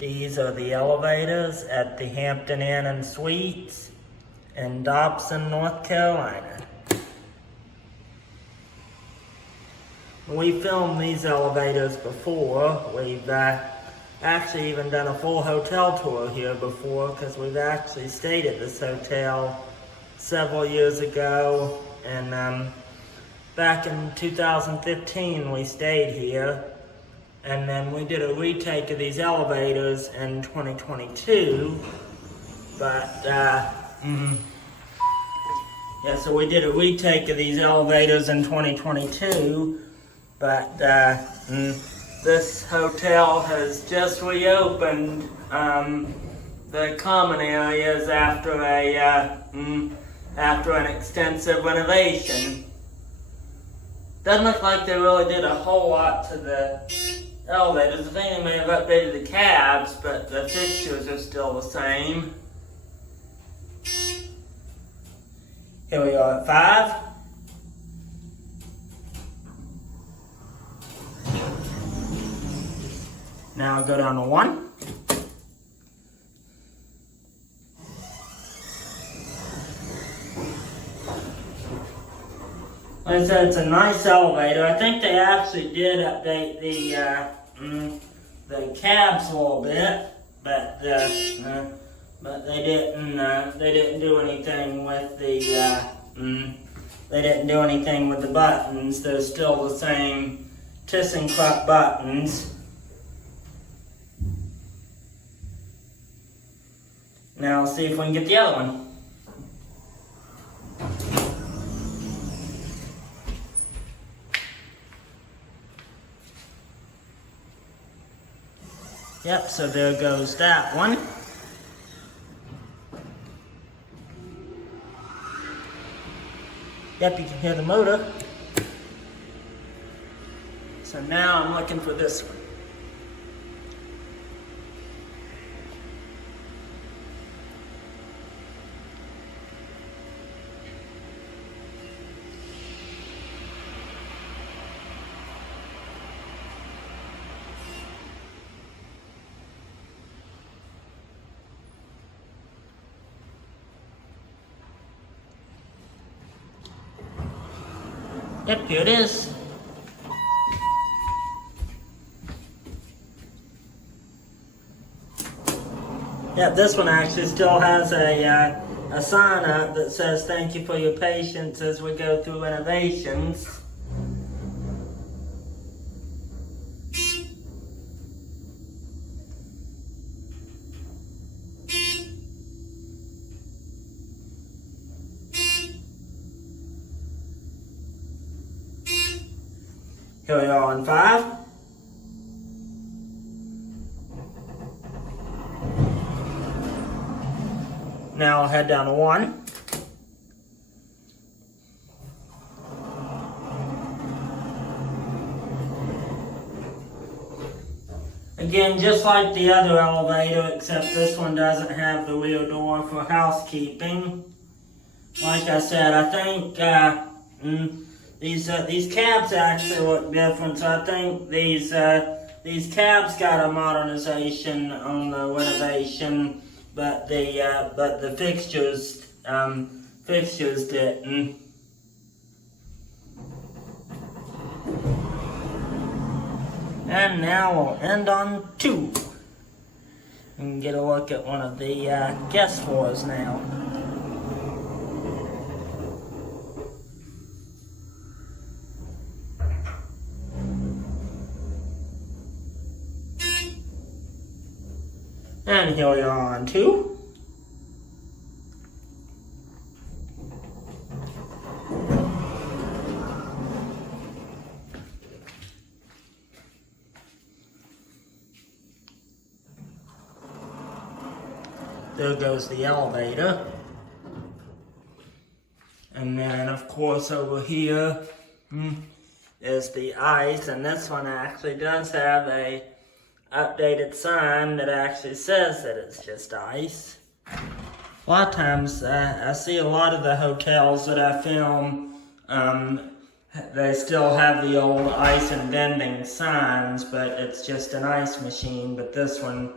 These are the elevators at the Hampton Inn and Suites in Dobson, North Carolina. We filmed these elevators before. We've actually even done a full hotel tour here before, because we've actually stayed at this hotel several years ago. And back in 2015 we stayed here. And then we did a retake of these elevators in 2022, so we did a retake of these elevators in 2022, but this hotel has just reopened the common areas after an extensive renovation. Doesn't look like they really did a whole lot to the elevators. I think they may have updated the cabs, but the fixtures are still the same. Here we are at 5. Now I'll go down to 1. Like I said, it's a nice elevator. I think they actually did update the cabs a little bit, but they didn't do anything with the buttons. They're still the same ThyssenKrupp buttons. Now let's see if we can get the other one. Yep, so there goes that one. Yep, you can hear the motor. So now I'm looking for this one. Yep, here it is. Yep, this one actually still has a sign up that says thank you for your patience as we go through renovations. Here we are on 5. Now I'll head down to 1. Again, just like the other elevator, except this one doesn't have the rear door for housekeeping. Like I said, I think these cabs actually look different, so I think these cabs got a modernization on the renovation, but the fixtures didn't. And now we'll end on 2 and get a look at one of the guest floors now. And here we are on 2. There goes the elevator. And then, of course, over here is the ice, and this one actually does have a updated sign that actually says that it's just ice. A lot of times I see a lot of the hotels that I film, they still have the old ice and vending signs, but it's just an ice machine. But this one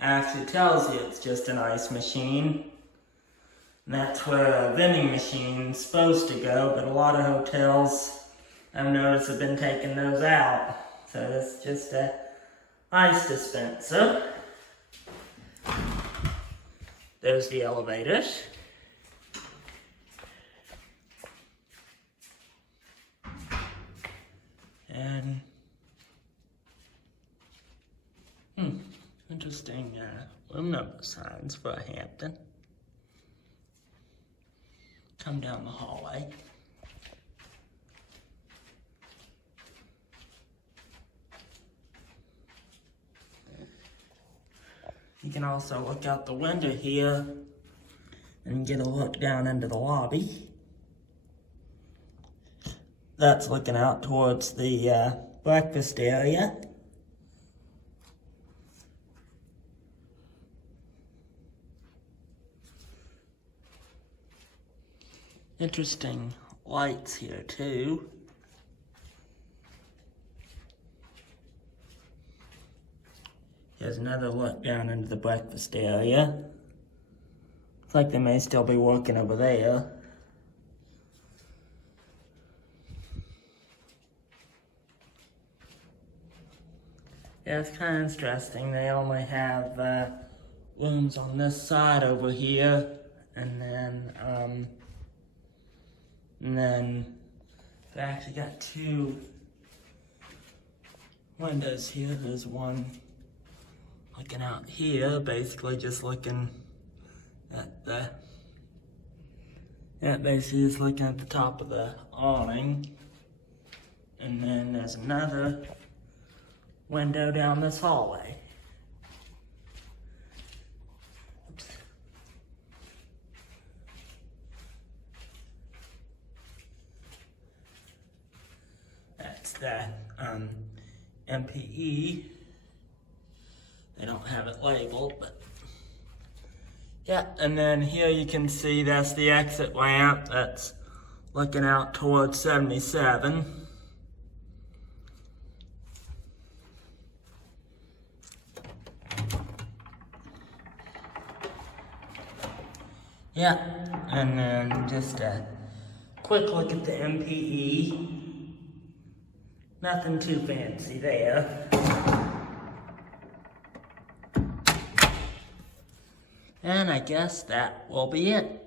actually tells you it's just an ice machine. And that's where a vending machine's supposed to go, but a lot of hotels I've noticed have been taking those out. So it's just a ice dispenser. There's the elevators. And interesting room number signs for Hampton. Come down the hallway. You can also look out the window here and get a look down into the lobby. That's looking out towards the breakfast area. Interesting lights here too. Here's another look down into the breakfast area. Looks like they may still be working over there. Yeah, it's kind of interesting. They only have rooms on this side over here, and then they actually got two windows here. There's one looking out here, basically just looking at the, basically just looking at the top of the awning. And then there's another window down this hallway. Oops. That's the MPE. They don't have it labeled, but yeah. And then here you can see that's the exit ramp that's looking out towards 77. Yeah, and then just a quick look at the MPE. Nothing too fancy there. And I guess that will be it.